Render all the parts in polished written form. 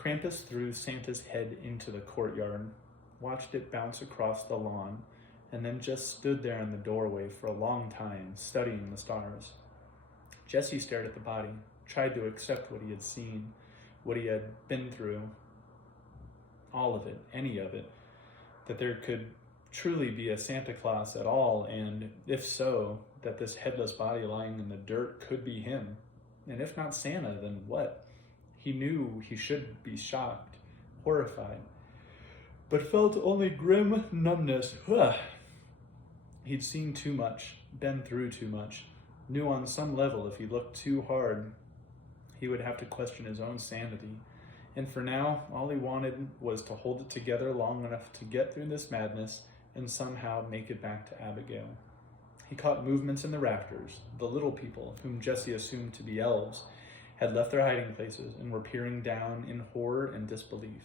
Krampus threw Santa's head into the courtyard, watched it bounce across the lawn, and then just stood there in the doorway for a long time, studying the stars. Jesse stared at the body, tried to accept what he had seen, what he had been through, all of it, any of it, that there could truly be a Santa Claus at all, and if so, that this headless body lying in the dirt could be him. And if not Santa, then what? He knew he should be shocked, horrified, but felt only grim numbness. Ugh. He'd seen too much, been through too much, knew on some level if he looked too hard, he would have to question his own sanity. And for now, all he wanted was to hold it together long enough to get through this madness and somehow make it back to Abigail. He caught movements in the rafters. The little people, whom Jesse assumed to be elves, had left their hiding places and were peering down in horror and disbelief.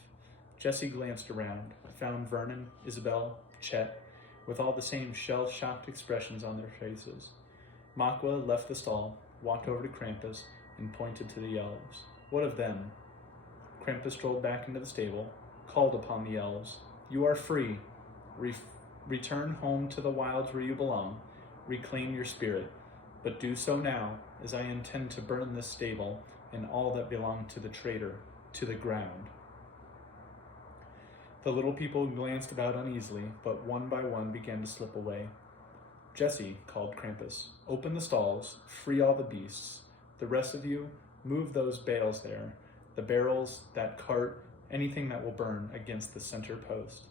Jesse glanced around, found Vernon, Isabel, Chet, with all the same shell-shocked expressions on their faces. Makwa left the stall, walked over to Krampus, and pointed to the elves. What of them? Krampus strolled back into the stable, called upon the elves. You are free. Return home to the wilds where you belong. Reclaim your spirit. But do so now, as I intend to burn this stable and all that belonged to the traitor to the ground. The little people glanced about uneasily, but one by one began to slip away. Jesse, called Krampus, open the stalls, free all the beasts. The rest of you, move those bales there, the barrels, that cart, anything that will burn against the center post.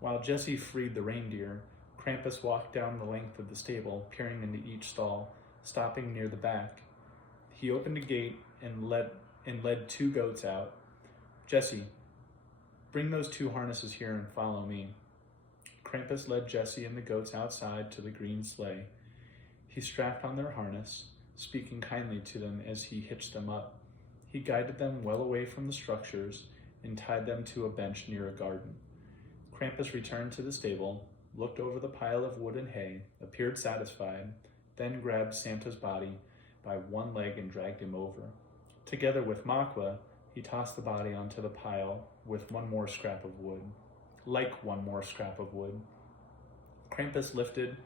While Jesse freed the reindeer, Krampus walked down the length of the stable, peering into each stall, stopping near the back. He opened a gate and led 2 goats out. Jesse, bring those 2 harnesses here and follow me. Krampus led Jesse and the goats outside to the green sleigh. He strapped on their harness, speaking kindly to them as he hitched them up. He guided them well away from the structures and tied them to a bench near a garden. Krampus returned to the stable, looked over the pile of wood and hay, appeared satisfied, then grabbed Santa's body by one leg and dragged him over. Together with Makwa, he tossed the body onto the pile with one more scrap of wood. Krampus lifted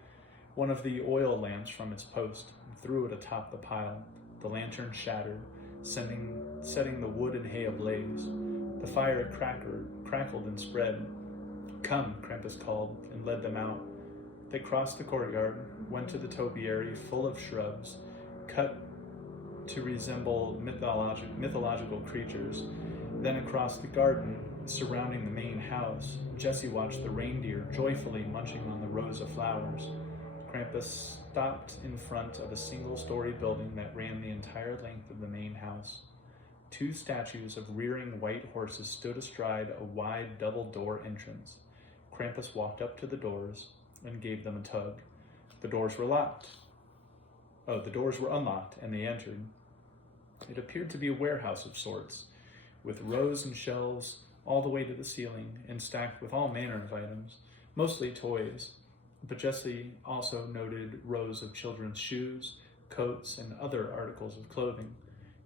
one of the oil lamps from its post and threw it atop the pile. The lantern shattered, setting the wood and hay ablaze. The fire crackled and spread. Come, Krampus called and led them out. They crossed the courtyard, went to the topiary full of shrubs, cut to resemble mythological creatures, then across the garden surrounding the main house. Jesse watched the reindeer joyfully munching on the rows of flowers. Krampus stopped in front of a single-story building that ran the entire length of the main house. 2 statues of rearing white horses stood astride a wide double-door entrance. Krampus walked up to the doors and gave them a tug. The doors were unlocked, and they entered. It appeared to be a warehouse of sorts, with rows and shelves all the way to the ceiling and stacked with all manner of items, mostly toys. But Jesse also noted rows of children's shoes, coats, and other articles of clothing,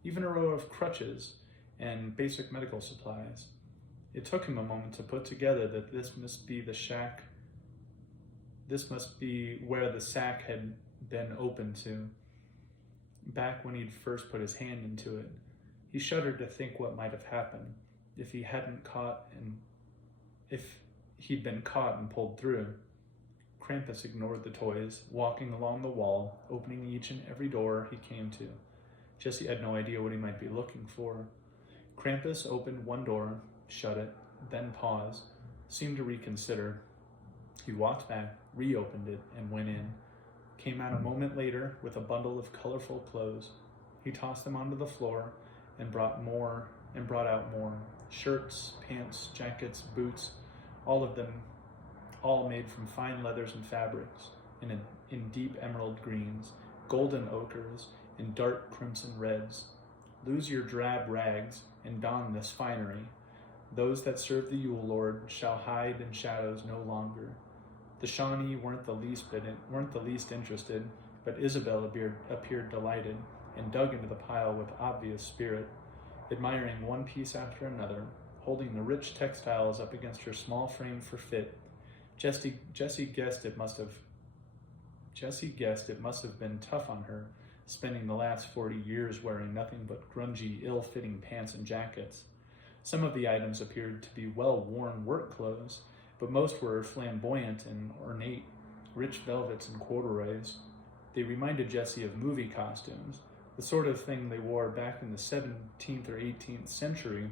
even a row of crutches and basic medical supplies. It took him a moment to put together that this must be where the sack had been opened to, back when he'd first put his hand into it. He shuddered to think what might have happened if he'd been caught and pulled through. Krampus ignored the toys, walking along the wall, opening each and every door he came to. Jesse had no idea what he might be looking for. Krampus opened one door, shut it, then paused, seemed to reconsider. He walked back, reopened it, and went in. Came out a moment later with a bundle of colorful clothes. He tossed them onto the floor and brought out more. Shirts, pants, jackets, boots, all of them, all made from fine leathers and fabrics, in deep emerald greens, golden ochres, and dark crimson reds. Lose your drab rags and don this finery. Those that serve the Yule Lord shall hide in shadows no longer. The Shawnee weren't the least interested, but Isabel appeared delighted and dug into the pile with obvious spirit. admiring one piece after another, holding the rich textiles up against her small frame for fit. Jessie guessed it must have been tough on her, spending the last 40 years wearing nothing but grungy, ill-fitting pants and jackets. Some of the items appeared to be well-worn work clothes, but most were flamboyant and ornate, rich velvets and corduroys. They reminded Jessie of movie costumes, the sort of thing they wore back in the 17th or 18th century,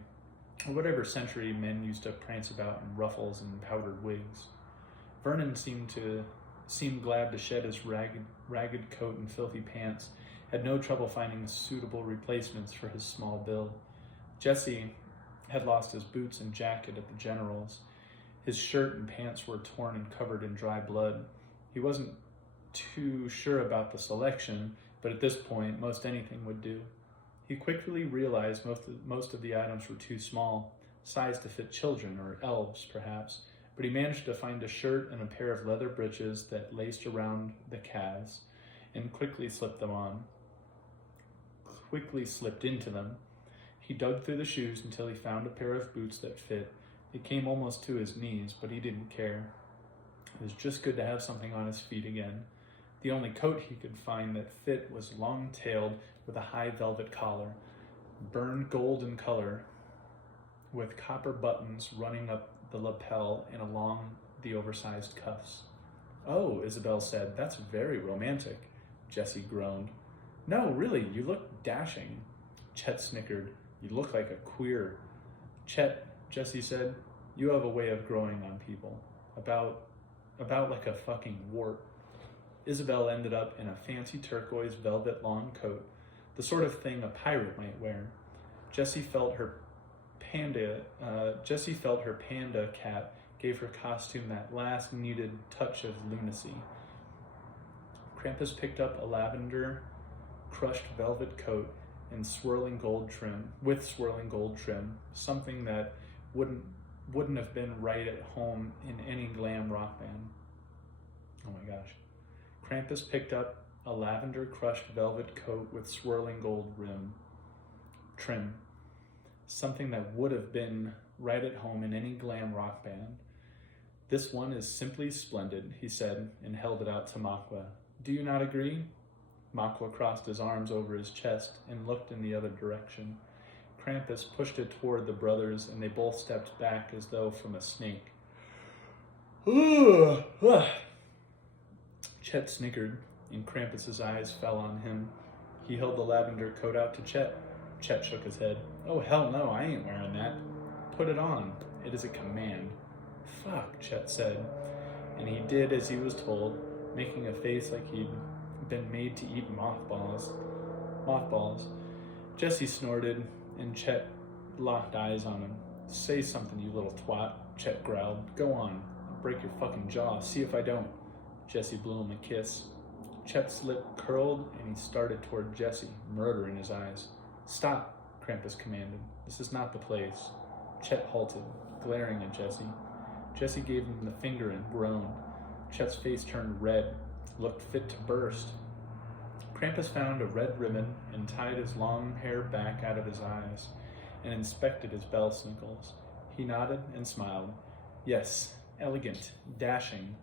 or whatever century men used to prance about in ruffles and powdered wigs. Vernon seemed glad to shed his ragged coat and filthy pants, had no trouble finding suitable replacements for his small build. Jessie had lost his boots and jacket at the General's. His shirt and pants were torn and covered in dry blood. He wasn't too sure about the selection, but at this point, most anything would do. He quickly realized most of the items were too small, sized to fit children or elves, perhaps, but he managed to find a shirt and a pair of leather breeches that laced around the calves, and quickly slipped into them. He dug through the shoes until he found a pair of boots that fit. It came almost to his knees, but he didn't care. It was just good to have something on his feet again. The only coat he could find that fit was long-tailed with a high velvet collar, burned gold in color, with copper buttons running up the lapel and along the oversized cuffs. "Oh," Isabel said, "that's very romantic." Jessie groaned. "No, really, you look dashing." Chet snickered. "You look like a queer." "Chet," Jessie said, "you have a way of growing on people. About like a fucking wart." Isabel ended up in a fancy turquoise velvet long coat, the sort of thing a pirate might wear. Jessie felt her panda cat gave her costume that last needed touch of lunacy. Krampus picked up a lavender crushed velvet coat and swirling gold trim, something that wouldn't have been right at home in any glam rock band. Oh my gosh. Krampus picked up a lavender crushed velvet coat with swirling gold trim, something that would have been right at home in any glam rock band. "This one is simply splendid," he said, and held it out to Makwa. "Do you not agree?" Makwa crossed his arms over his chest and looked in the other direction. Krampus pushed it toward the brothers, and they both stepped back as though from a snake. Chet snickered, and Krampus's eyes fell on him. He held the lavender coat out to Chet. Chet shook his head. "Oh, hell no, I ain't wearing that." "Put it on. It is a command." "Fuck," Chet said, and he did as he was told, making a face like he'd been made to eat mothballs. Jessie snorted, and Chet locked eyes on him. "Say something, you little twat," Chet growled. "Go on. I'll break your fucking jaw. See if I don't." Jessie blew him a kiss. Chet's lip curled, and he started toward Jessie, murder in his eyes. "Stop," Krampus commanded. "This is not the place." Chet halted, glaring at Jessie. Jessie gave him the finger and groaned. Chet's face turned red, looked fit to burst. Krampus found a red ribbon and tied his long hair back out of his eyes and inspected his bell snickles. He nodded and smiled. "Yes, elegant, dashing.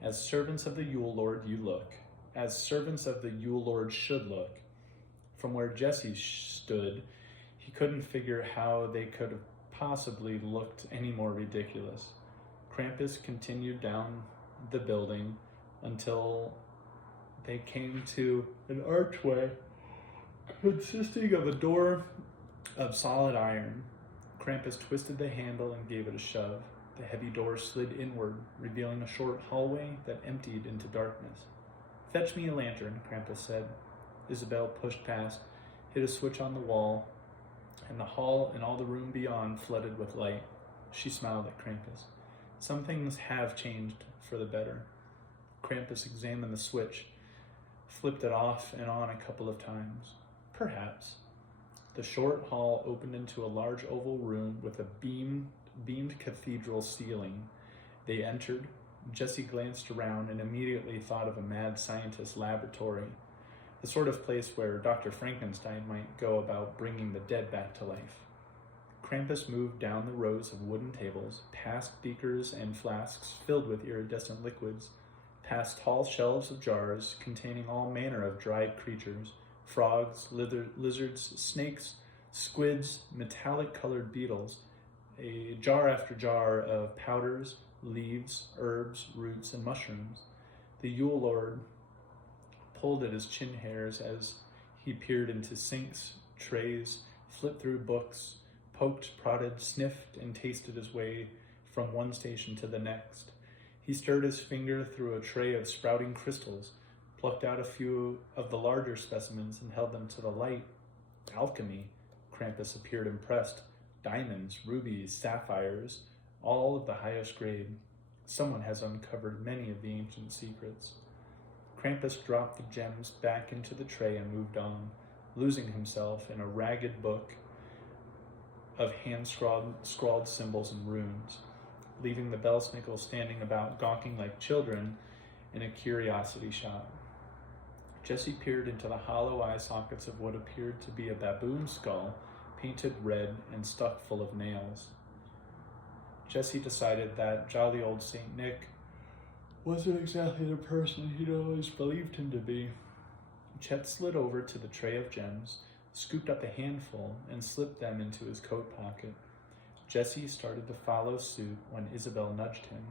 As servants of the Yule Lord you look. As servants of the Yule Lord should look." From where Jessie stood, he couldn't figure how they could have possibly looked any more ridiculous. Krampus continued down the building until they came to an archway consisting of a door of solid iron. Krampus twisted the handle and gave it a shove. The heavy door slid inward, revealing a short hallway that emptied into darkness. "Fetch me a lantern," Krampus said. Isabel pushed past, hit a switch on the wall, and the hall and all the room beyond flooded with light. She smiled at Krampus. "Some things have changed for the better." Krampus examined the switch, flipped it off and on a couple of times. "Perhaps." The short hall opened into a large oval room with a beamed cathedral ceiling. They entered. Jessie glanced around and immediately thought of a mad scientist's laboratory. the sort of place where Dr. Frankenstein might go about bringing the dead back to life. Krampus moved down the rows of wooden tables, past beakers and flasks filled with iridescent liquids, past tall shelves of jars containing all manner of dried creatures, frogs, lizards, snakes, squids, metallic-colored beetles, a jar after jar of powders, leaves, herbs, roots, and mushrooms. The Yule Lord pulled at his chin hairs as he peered into sinks, trays, flipped through books, poked, prodded, sniffed, and tasted his way from one station to the next. He stirred his finger through a tray of sprouting crystals, plucked out a few of the larger specimens and held them to the light. Alchemy, Krampus appeared impressed. Diamonds, rubies, sapphires, all of the highest grade. Someone has uncovered many of the ancient secrets. Krampus dropped the gems back into the tray and moved on, losing himself in a ragged book of hand-scrawled symbols and runes, leaving the Belsnickels standing about gawking like children in a curiosity shop. Jesse peered into the hollow eye sockets of what appeared to be a baboon skull, painted red and stuck full of nails. Jesse decided that jolly old Saint Nick wasn't exactly the person he'd always believed him to be. Chet slid over to the tray of gems, scooped up a handful, and slipped them into his coat pocket. Jesse started to follow suit when Isabel nudged him.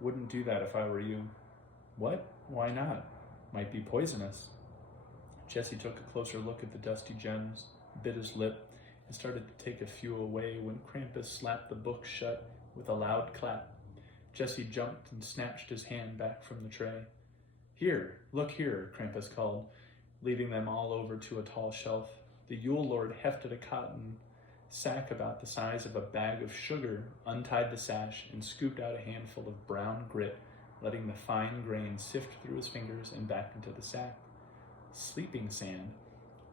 Wouldn't do that if I were you. What? Why not? Might be poisonous. Jesse took a closer look at the dusty gems, bit his lip, and started to take a few away when Krampus slapped the book shut with a loud clap. Jesse jumped and snatched his hand back from the tray. Here, look here, Krampus called, leading them all over to a tall shelf. The Yule Lord hefted a cotton sack about the size of a bag of sugar, untied the sash, and scooped out a handful of brown grit, letting the fine grain sift through his fingers and back into the sack. Sleeping sand.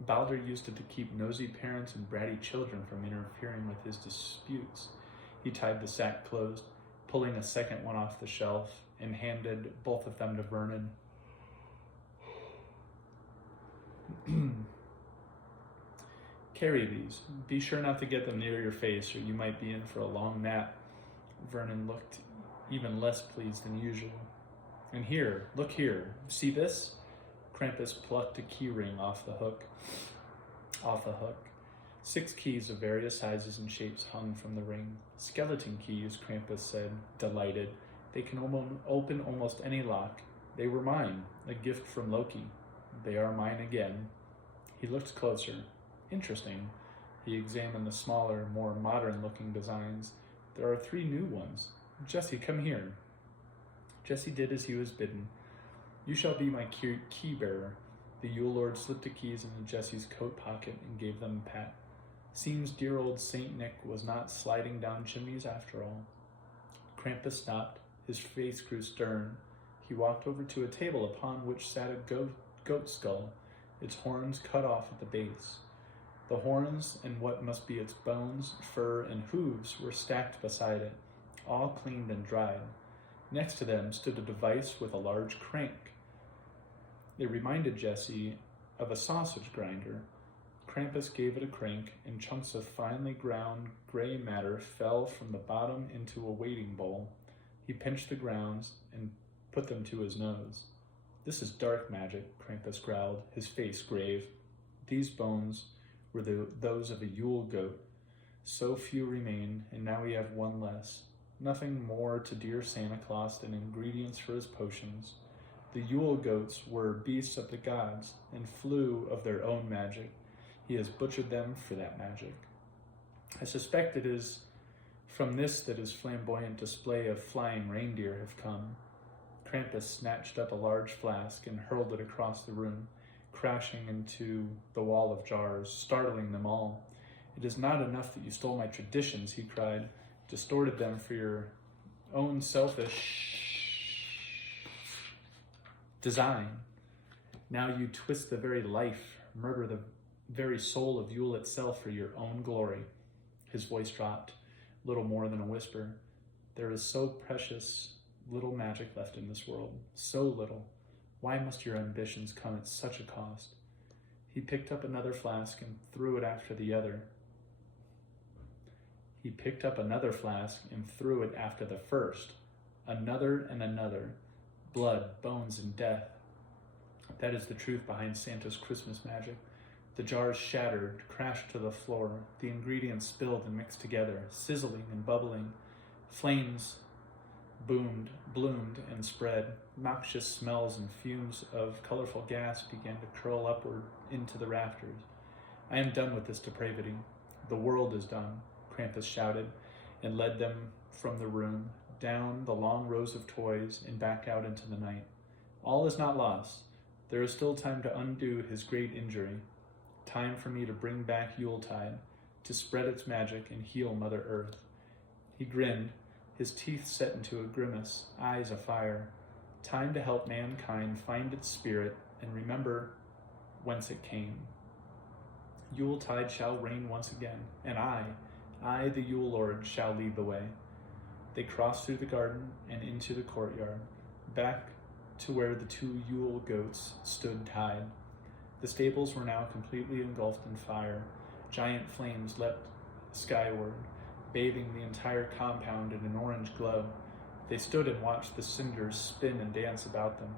Balder used it to keep nosy parents and bratty children from interfering with his disputes. He tied the sack closed, pulling a second one off the shelf, and handed both of them to Vernon. Carry these. Be sure not to get them near your face, or you might be in for a long nap. Vernon looked even less pleased than usual. And here, look here. See this? Krampus plucked a key ring off the hook. 6 keys of various sizes and shapes hung from the ring. Skeleton keys, Krampus said, delighted. They can open almost any lock. They were mine, a gift from Loki. They are mine again. He looked closer. Interesting. He examined the smaller, more modern-looking designs. There are 3 new ones. Jesse, come here. Jesse did as he was bidden. You shall be my key bearer. The Yule Lord slipped the keys into Jesse's coat pocket and gave them a pat. Seems dear old Saint Nick was not sliding down chimneys after all. Krampus stopped. His face grew stern. He walked over to a table upon which sat a goat skull, its horns cut off at the base. The horns and what must be its bones, fur, and hooves were stacked beside it, all cleaned and dried. Next to them stood a device with a large crank. It reminded Jesse of a sausage grinder. Krampus gave it a crank, and chunks of finely ground gray matter fell from the bottom into a waiting bowl. He pinched the grounds and put them to his nose. This is dark magic, Krampus growled, his face grave. These bones were those of a Yule goat. So few remain, and now we have one less. Nothing more to dear Santa Claus than ingredients for his potions. The Yule goats were beasts of the gods, and flew of their own magic. He has butchered them for that magic. I suspect it is from this that his flamboyant display of flying reindeer have come. Krampus snatched up a large flask and hurled it across the room, crashing into the wall of jars, startling them all. It is not enough that you stole my traditions, he cried, distorted them for your own selfish design. Now you twist the very life, murder the very soul of Yule itself for your own glory. His voice dropped, little more than a whisper. There is so precious little magic left in this world, so little. Why must your ambitions come at such a cost? He picked up another flask and threw it after the other. He picked up another flask and threw it after the first. Another and another. Blood, bones, and death. That is the truth behind Santa's Christmas magic. The jars shattered, crashed to the floor. The ingredients spilled and mixed together, sizzling and bubbling. Flames bloomed, and spread. Noxious smells and fumes of colorful gas began to curl upward into the rafters. I am done with this depravity. The world is done, Krampus shouted, and led them from the room, down the long rows of toys, and back out into the night. All is not lost. There is still time to undo his great injury. Time for me to bring back Yuletide, to spread its magic and heal Mother Earth. He grinned, his teeth set into a grimace, eyes afire. Time to help mankind find its spirit and remember whence it came. Yuletide shall reign once again, and I, the Yule Lord, shall lead the way. They crossed through the garden and into the courtyard, back to where the 2 Yule goats stood tied. The stables were now completely engulfed in fire. Giant flames leapt skyward, bathing the entire compound in an orange glow. They stood and watched the cinders spin and dance about them.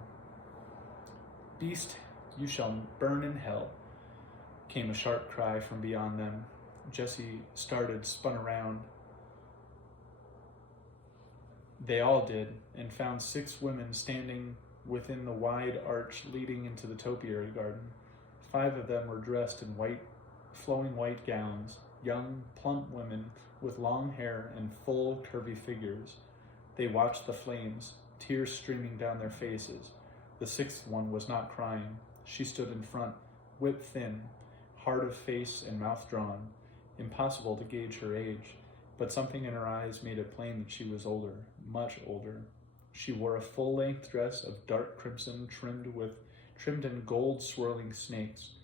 "Beast, you shall burn in hell," came a sharp cry from beyond them. Jesse started, spun around. They all did, and found 6 women standing within the wide arch leading into the topiary garden. 5 of them were dressed in flowing white gowns, young, plump women with long hair and full, curvy figures. They watched the flames, tears streaming down their faces. The 6th one was not crying. She stood in front, whip thin, hard of face and mouth drawn. Impossible to gauge her age, but something in her eyes made it plain that she was older, much older. She wore a full-length dress of dark crimson trimmed in gold swirling snakes,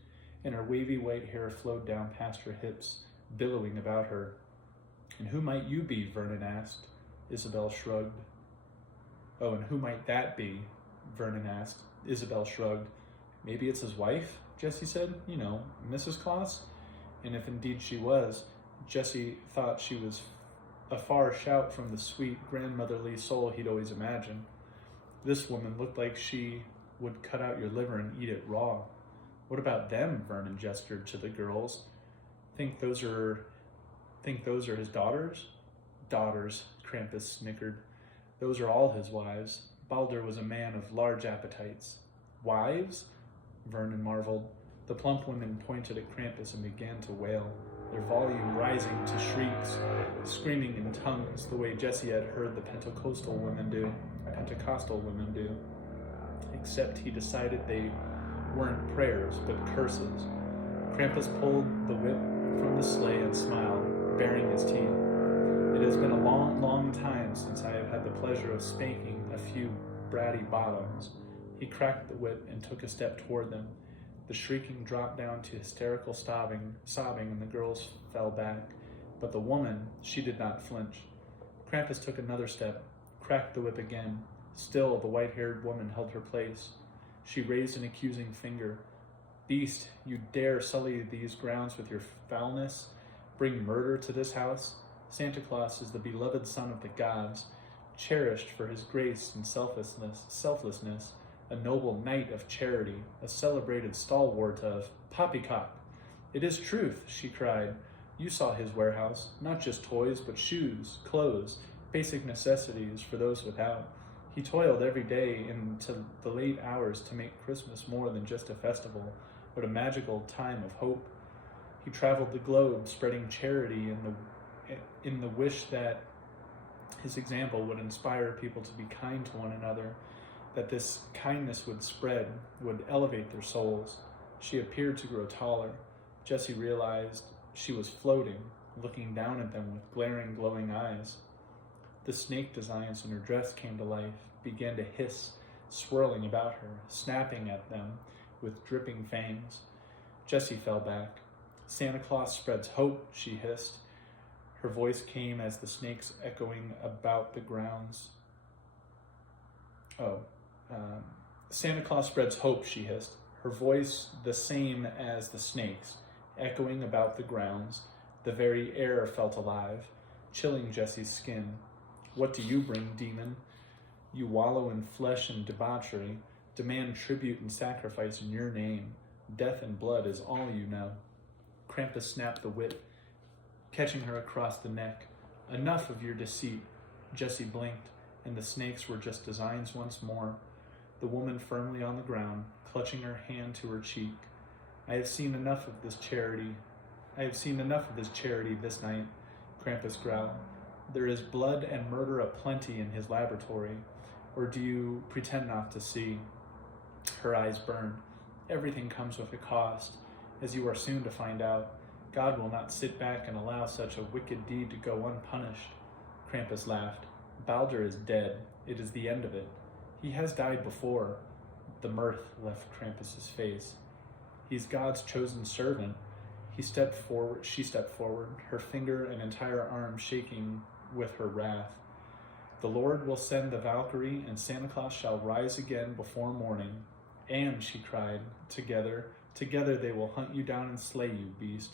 and her wavy white hair flowed down past her hips, billowing about her. "And who might you be?" Vernon asked. Isabel shrugged. "Oh, and who might that be?" Vernon asked. Isabel shrugged. "Maybe it's his wife," Jesse said. "You know, Mrs. Claus." And if indeed she was, Jesse thought she was a far shout from the sweet, grandmotherly soul he'd always imagined. This woman looked like she would cut out your liver and eat it raw. "What about them?" Vernon gestured to the girls. Think those are his daughters?" "Daughters," Krampus snickered. "Those are all his wives. Baldur was a man of large appetites." "Wives?" Vernon marveled. The plump women pointed at Krampus and began to wail, their volume rising to shrieks, screaming in tongues the way Jesse had heard the Pentecostal women do. Except he decided they weren't prayers, but curses. Krampus pulled the whip from the sleigh and smiled, baring his teeth. "It has been a long, long time since I have had the pleasure of spanking a few bratty bottoms." He cracked the whip and took a step toward them. The shrieking dropped down to hysterical sobbing, and the girls fell back. But the woman, she did not flinch. Krampus took another step, cracked the whip again. Still, the white-haired woman held her place. She raised an accusing finger. "Beast, you dare sully these grounds with your foulness? Bring murder to this house? Santa Claus is the beloved son of the gods, cherished for his grace and selflessness, a noble knight of charity, a celebrated stalwart of poppycock." "It is truth," she cried. "You saw his warehouse, not just toys, but shoes, clothes, basic necessities for those without. He toiled every day into the late hours to make Christmas more than just a festival, but a magical time of hope. He traveled the globe, spreading charity in the wish that his example would inspire people to be kind to one another, that this kindness would spread, would elevate their souls." She appeared to grow taller. Jesse realized she was floating, looking down at them with glaring, glowing eyes. The snake designs in her dress came to life, began to hiss, swirling about her, snapping at them with dripping fangs. Jesse fell back. "Santa Claus spreads hope," she hissed. Her voice came as the snakes echoing about the grounds. Santa Claus spreads hope," she hissed. her voice the same as the snake's, echoing about the grounds. The very air felt alive, chilling Jesse's skin. What do you bring, demon? You wallow in flesh and debauchery, demand tribute and sacrifice in your name. Death and blood is all you know. Krampus snapped the whip, catching her across the neck. Enough of your deceit. Jessie blinked, and the snakes were just designs once more. The woman firmly on the ground, clutching her hand to her cheek. I have seen enough of this charity this night, Krampus growled. There is blood and murder aplenty in his laboratory, or do you pretend not to see? Her eyes burned. Everything comes with a cost, as you are soon to find out. God will not sit back and allow such a wicked deed to go unpunished. Krampus laughed. Baldur is dead. It is the end of it. He has died before. The mirth left Krampus's face. He's God's chosen servant. She stepped forward, her finger and entire arm shaking with her wrath. The Lord will send the Valkyrie, and Santa Claus shall rise again before morning. And, she cried, together they will hunt you down and slay you, beast.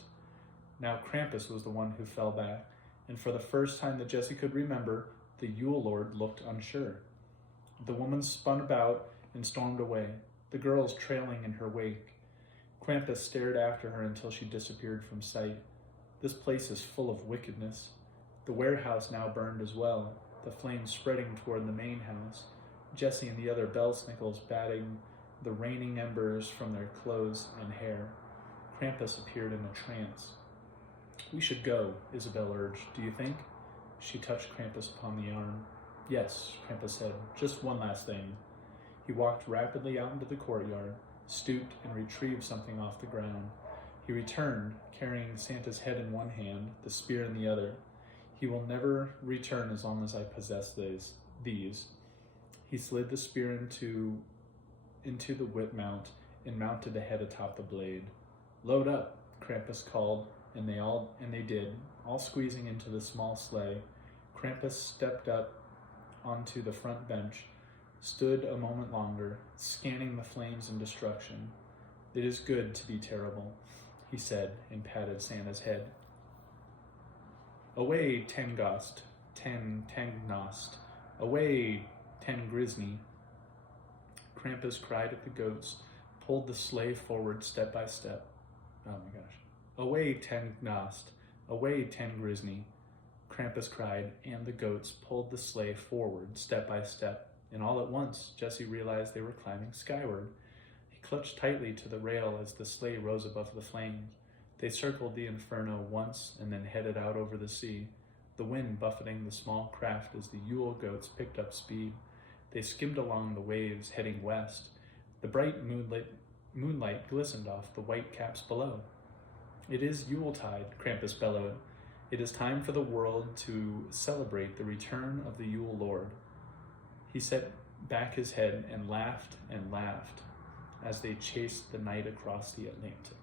Now Krampus was the one who fell back, and for the first time that Jessie could remember, the Yule Lord looked unsure. The woman spun about and stormed away, the girls trailing in her wake. Krampus stared after her until she disappeared from sight. This place is full of wickedness. The warehouse now burned as well, the flames spreading toward the main house. Jessie and the other Belsnickles batting the raining embers from their clothes and hair. Krampus appeared in a trance. We should go, Isabel urged. Do you think? She touched Krampus upon the arm. Yes, Krampus said. Just one last thing. He walked rapidly out into the courtyard, stooped and retrieved something off the ground. He returned, carrying Santa's head in one hand, the spear in the other. He will never return as long as I possess these. He slid the spear into the whip mount and mounted the head atop the blade. Load up, Krampus called, and they did, all squeezing into the small sleigh. Krampus stepped up onto the front bench, stood a moment longer, scanning the flames and destruction. It is good to be terrible, he said, and patted Santa's head. Away, Tengnost, away, Tengrisny. Krampus cried at the goats, pulled the sleigh forward step by step. Oh my gosh. Away, Tengnost, away, Tengrisny. Krampus cried, and the goats pulled the sleigh forward step by step. And all at once, Jessie realized they were climbing skyward. He clutched tightly to the rail as the sleigh rose above the flames. They circled the inferno once and then headed out over the sea, the wind buffeting the small craft as the Yule goats picked up speed. They skimmed along the waves, heading west. The bright moonlight glistened off the white caps below. It is Yuletide, Krampus bellowed. It is time for the world to celebrate the return of the Yule Lord. He set back his head and laughed as they chased the night across the Atlantic.